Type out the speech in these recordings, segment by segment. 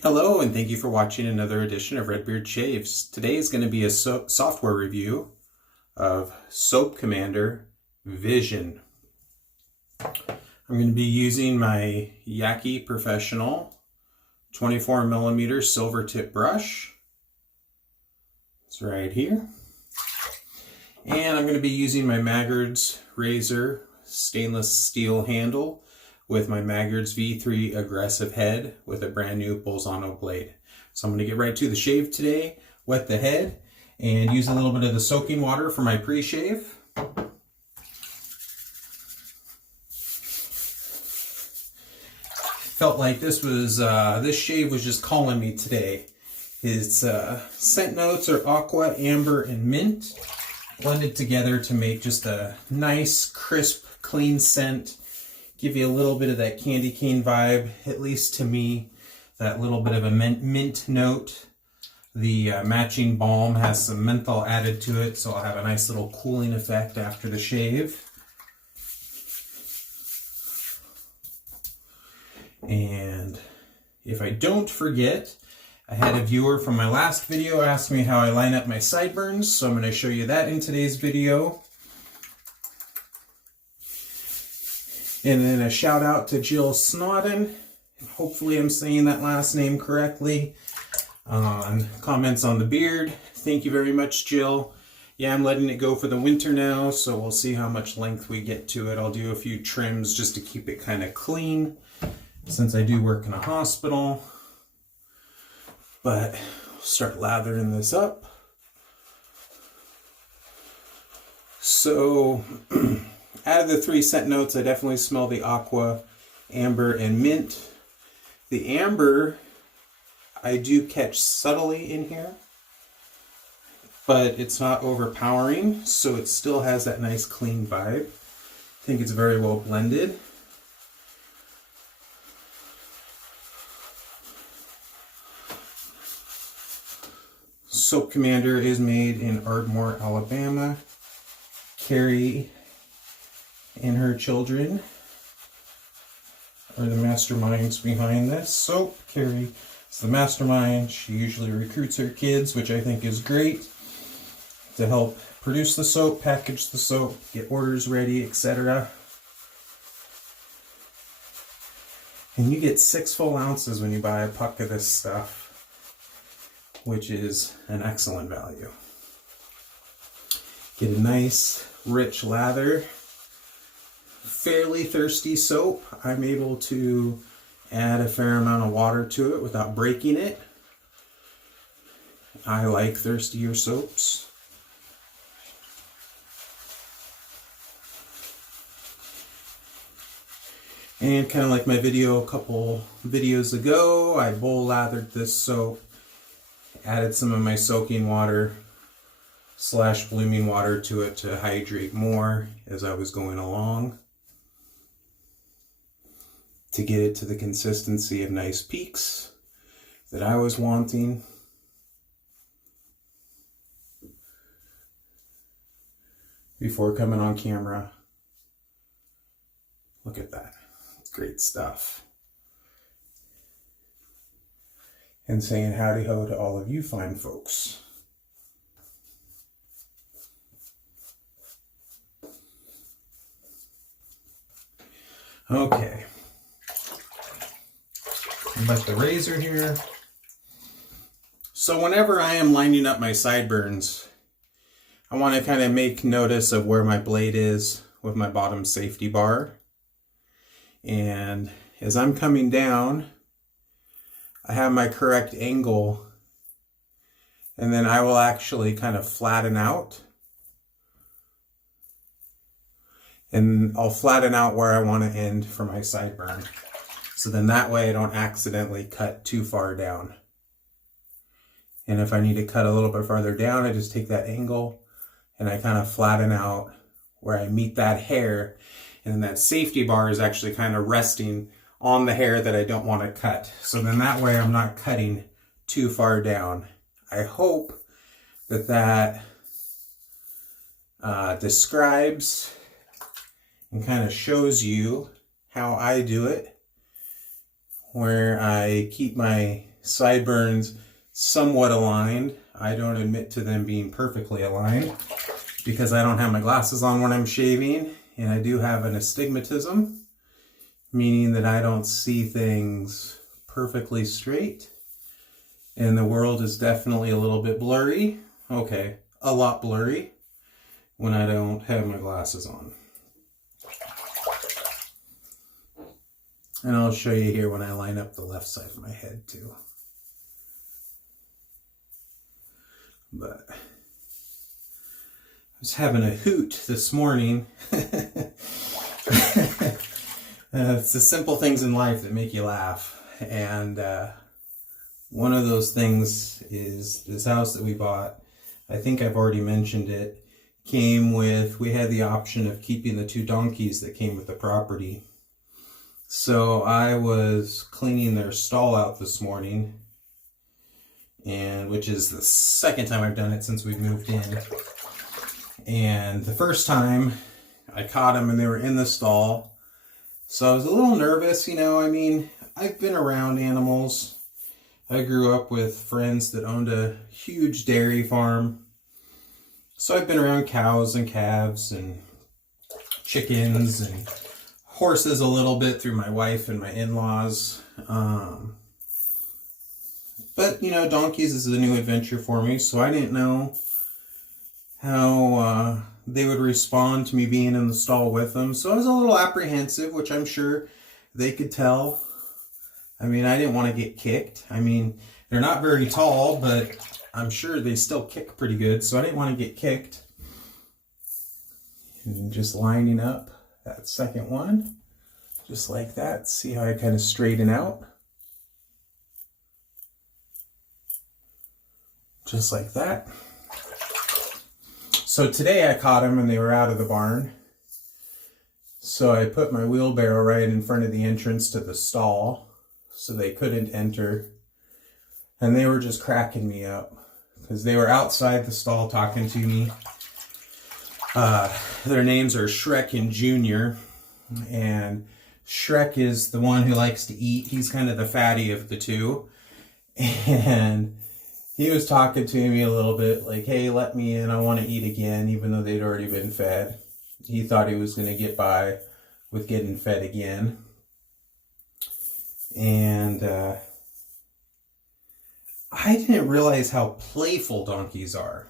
Hello, and thank you for watching another edition of Redbeard Shaves. Today is going to be a software review of Soap Commander Vision. I'm going to be using my Yaqi Professional 24mm Silvertip brush. It's right here. And I'm going to be using my Maggard's razor stainless steel handle with my Maggard's V3 aggressive head with a brand new Bolzano blade. So I'm going to get right to the shave today, wet the head, and use a little bit of the soaking water for my pre-shave. Felt like this shave was just calling me today. His scent notes are aqua, amber, and mint blended together to make just a nice, crisp, clean scent. Give you a little bit of that candy cane vibe, at least to me. That little bit of a mint note. The matching balm has some menthol added to it, so I'll have a nice little cooling effect after the shave. And if I don't forget, I had a viewer from my last video ask me how I line up my sideburns, so I'm going to show you that in today's video. And then a shout out to Jill Snodden, hopefully I'm saying that last name correctly, on comments on the beard. Thank you very much, Jill. Yeah, I'm letting it go for the winter now, so we'll see how much length we get to it. I'll do a few trims just to keep it kind of clean, since I do work in a hospital. But I'll start lathering this up. So, out of the three scent notes, I definitely smell the aqua, amber, and mint. The amber, I do catch subtly in here, but it's not overpowering, so it still has that nice clean vibe. I think it's very well blended. Soap Commander is made in Ardmore, Alabama. Carrie and her children are the masterminds behind this soap. Carrie is the mastermind. She usually recruits her kids, which I think is great, to help produce the soap, package the soap, get orders ready, etc. And you get 6 full ounces when you buy a puck of this stuff, which is an excellent value. Get a nice, rich lather. Fairly thirsty soap. I'm able to add a fair amount of water to it without breaking it. I like thirstier soaps. And kind of like my video a couple videos ago, I bowl lathered this soap, added some of my soaking water / blooming water to it to hydrate more as I was going along, to get it to the consistency of nice peaks that I was wanting. Before coming on camera. Look at that. Great stuff. And saying howdy ho to all of you fine folks. Okay. But the razor here. So whenever I am lining up my sideburns, I want to kind of make notice of where my blade is with my bottom safety bar. And as I'm coming down, I have my correct angle, and then I will actually kind of flatten out. And I'll flatten out where I want to end for my sideburn. So then that way I don't accidentally cut too far down. And if I need to cut a little bit farther down, I just take that angle and I kind of flatten out where I meet that hair. And then that safety bar is actually kind of resting on the hair that I don't want to cut. So then that way I'm not cutting too far down. I hope that describes and kind of shows you how I do it, where I keep my sideburns somewhat aligned. I don't admit to them being perfectly aligned because I don't have my glasses on when I'm shaving, and I do have an astigmatism, meaning that I don't see things perfectly straight, and the world is definitely a little bit blurry. Okay, a lot blurry when I don't have my glasses on. And I'll show you here when I line up the left side of my head too. But I was having a hoot this morning. It's the simple things in life that make you laugh. And one of those things is this house that we bought. I think I've already mentioned it. Came with, we had the option of keeping the 2 donkeys that came with the property. So I was cleaning their stall out this morning, and which is the second time I've done it since we've moved in. And the first time I caught them and they were in the stall. So I was a little nervous, you know. I mean, I've been around animals. I grew up with friends that owned a huge dairy farm. So I've been around cows and calves and chickens and horses a little bit through my wife and my in-laws. But, you know, donkeys is a new adventure for me, so I didn't know how they would respond to me being in the stall with them. So I was a little apprehensive, which I'm sure they could tell. I mean, I didn't want to get kicked. I mean, they're not very tall, but I'm sure they still kick pretty good, so I didn't want to get kicked. And just lining up that second one, just like that. See how I kind of straighten out? Just like that. So today I caught them and they were out of the barn. So I put my wheelbarrow right in front of the entrance to the stall so they couldn't enter. And they were just cracking me up because they were outside the stall talking to me. Their names are Shrek and Junior, and Shrek is the one who likes to eat. He's kind of the fatty of the two, and he was talking to me a little bit like, hey, let me in, I want to eat again, even though they'd already been fed. He thought he was going to get by with getting fed again. And I didn't realize how playful donkeys are,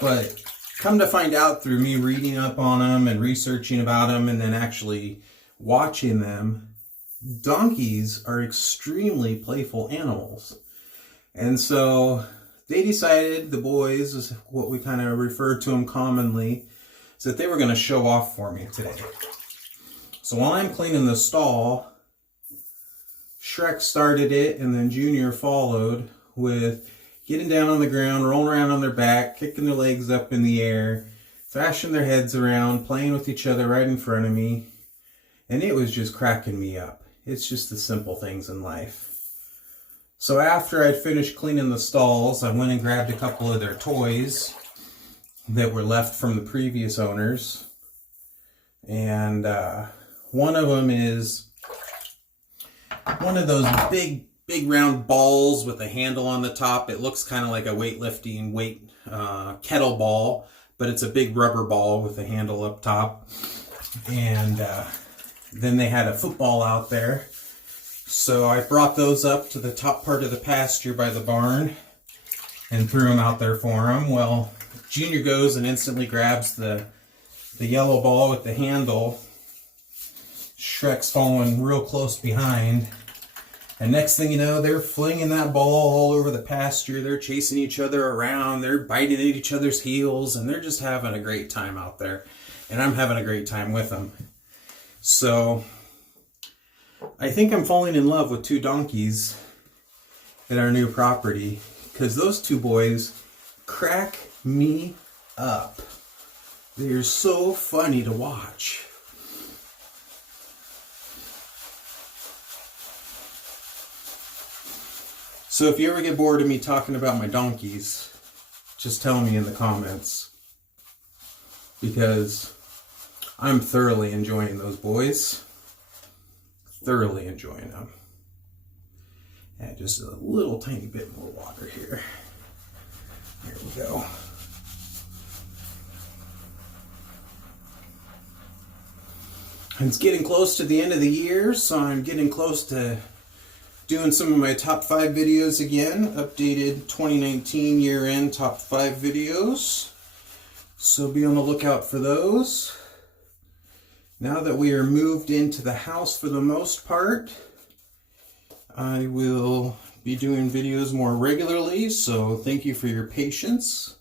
but come to find out through me reading up on them and researching about them and then actually watching them, donkeys are extremely playful animals. And so they decided, the boys, is what we kind of refer to them commonly, is that they were going to show off for me today. So while I'm cleaning the stall, Shrek started it and then Junior followed with getting down on the ground, rolling around on their back, kicking their legs up in the air, thrashing their heads around, playing with each other right in front of me. And it was just cracking me up. It's just the simple things in life. So after I'd finished cleaning the stalls, I went and grabbed a couple of their toys that were left from the previous owners. And one of them is one of those big round balls with a handle on the top. It looks kind of like a weightlifting kettle ball, but it's a big rubber ball with a handle up top. And then they had a football out there. So I brought those up to the top part of the pasture by the barn and threw them out there for them. Well, Junior goes and instantly grabs the yellow ball with the handle. Shrek's following real close behind. And next thing you know, they're flinging that ball all over the pasture. They're chasing each other around. They're biting at each other's heels. And they're just having a great time out there. And I'm having a great time with them. So I think I'm falling in love with 2 donkeys at our new property. Because those 2 boys crack me up. They're so funny to watch. So if you ever get bored of me talking about my donkeys, just tell me in the comments. Because I'm thoroughly enjoying those boys. Thoroughly enjoying them. Add just a little tiny bit more water here. There we go. It's getting close to the end of the year, so I'm getting close to doing some of my top 5 videos again. Updated 2019 year-end top 5 videos. So be on the lookout for those. Now that we are moved into the house for the most part, I will be doing videos more regularly, so thank you for your patience.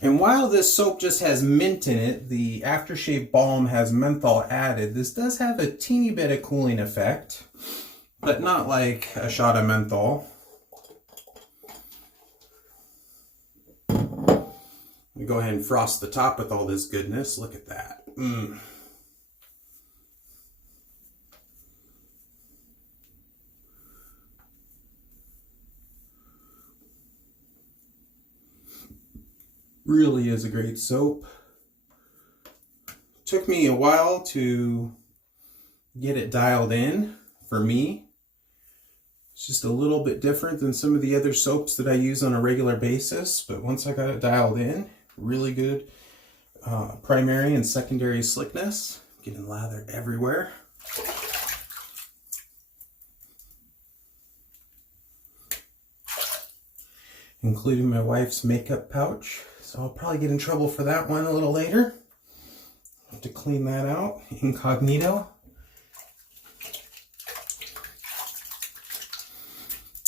And while this soap just has mint in it, the Aftershave Balm has menthol added. This does have a teeny bit of cooling effect, but not like a shot of menthol. Let me go ahead and frost the top with all this goodness. Look at that. Really is a great soap. Took me a while to get it dialed in for me. It's just a little bit different than some of the other soaps that I use on a regular basis, but once I got it dialed in, really good primary and secondary slickness. Getting lather everywhere. Including my wife's makeup pouch. So I'll probably get in trouble for that one a little later. Have to clean that out, incognito.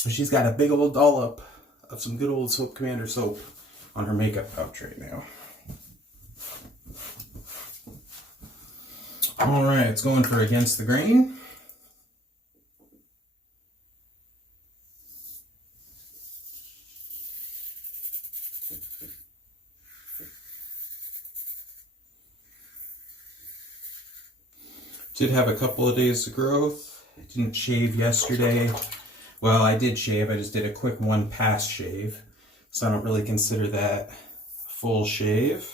She's got a big old dollop of some good old Soap Commander soap on her makeup pouch right now. All right, it's going for Against the Grain. Did have a couple of days of growth. I didn't shave yesterday. Well, I did shave. I just did a quick one pass shave. So I don't really consider that a full shave.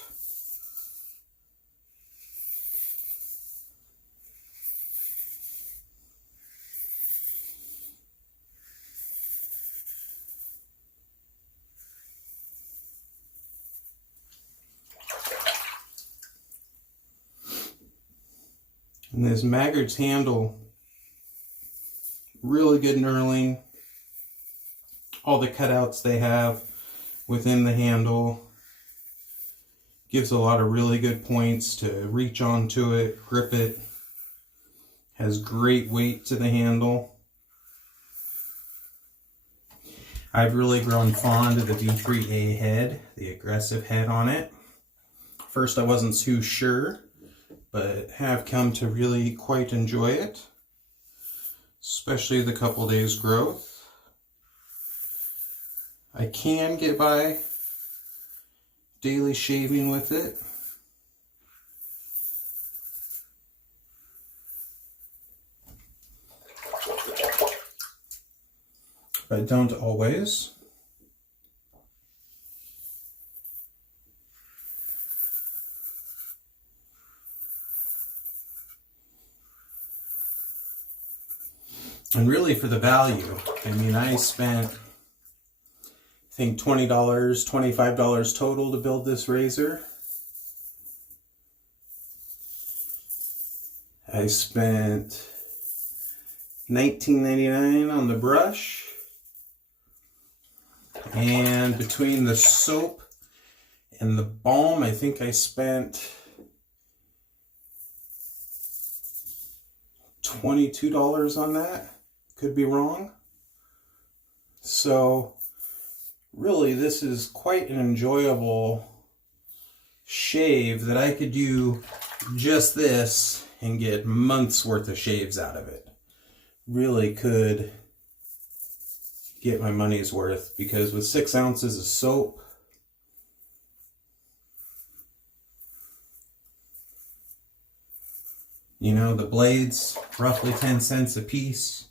And this Maggard's handle, really good knurling. All the cutouts they have within the handle gives a lot of really good points to reach onto it, grip it. Has great weight to the handle. I've really grown fond of the V3A head, the aggressive head on it. First I wasn't too sure, but have come to really quite enjoy it, especially the couple days growth. I can get by daily shaving with it. But don't always. And really for the value, I mean, I spent, I think $20, $25 total to build this razor. I spent $19.99 on the brush. And between the soap and the balm, I think I spent $22 on that. Could be wrong. So really this is quite an enjoyable shave that I could do just this and get months worth of shaves out of it. Really could get my money's worth, because with 6 ounces of soap, you know, the blades, roughly 10 cents a piece.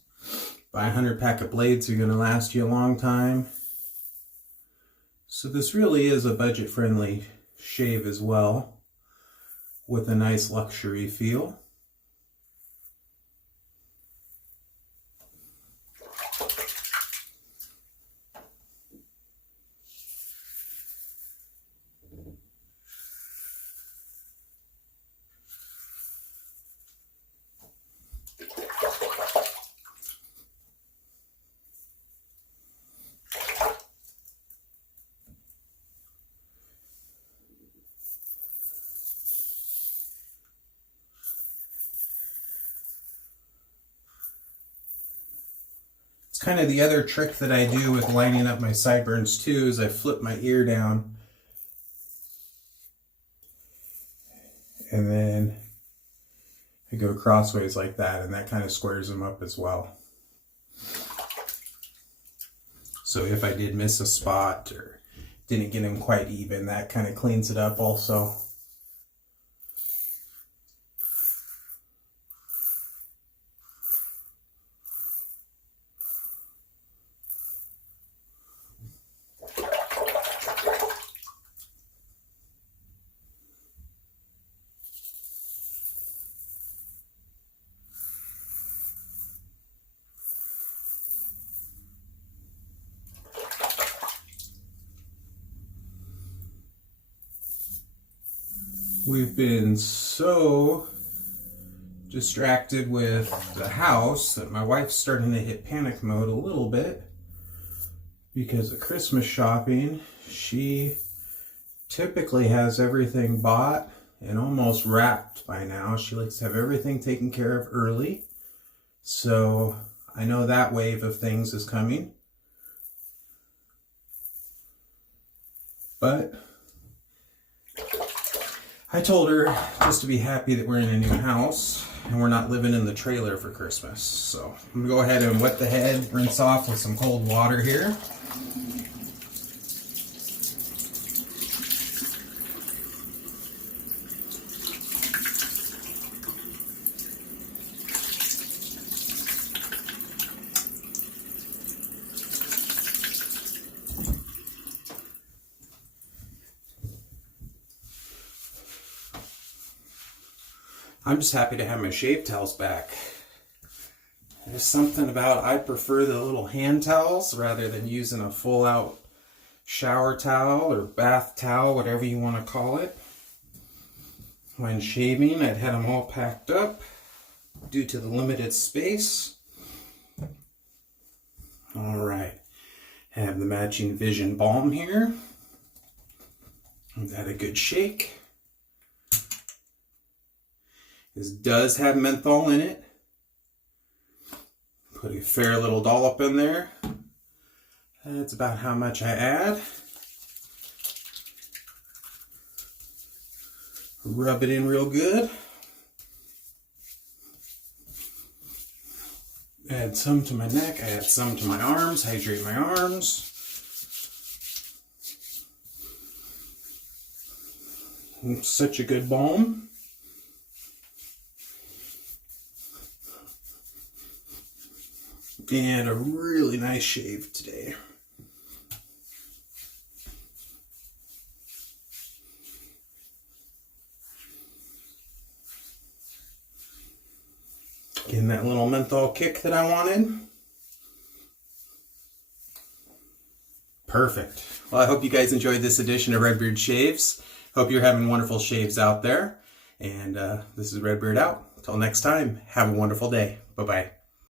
Buy a 100 pack of blades, are going to last you a long time. So this really is a budget-friendly shave as well, with a nice luxury feel. It's kind of the other trick that I do with lining up my sideburns too, is I flip my ear down and then I go crossways like that, and that kind of squares them up as well. So if I did miss a spot or didn't get them quite even, that kind of cleans it up also. We've been so distracted with the house that my wife's starting to hit panic mode a little bit because of Christmas shopping. She typically has everything bought and almost wrapped by now. She likes to have everything taken care of early. So I know that wave of things is coming. But I told her just to be happy that we're in a new house and we're not living in the trailer for Christmas. So I'm gonna go ahead and wet the head, rinse off with some cold water here. I'm just happy to have my shave towels back. There's something about, I prefer the little hand towels rather than using a full out shower towel or bath towel, whatever you want to call it. When shaving, I'd had them all packed up due to the limited space. All right, I have the matching Vision balm here. Give that a good shake. This does have menthol in it. Put a fair little dollop in there. That's about how much I add. Rub it in real good. Add some to my neck, add some to my arms, hydrate my arms. Such a good balm. And a really nice shave today. Getting that little menthol kick that I wanted. Perfect. Well, I hope you guys enjoyed this edition of Redbeard Shaves. Hope you're having wonderful shaves out there. And this is Redbeard out. Until next time, have a wonderful day. Bye-bye.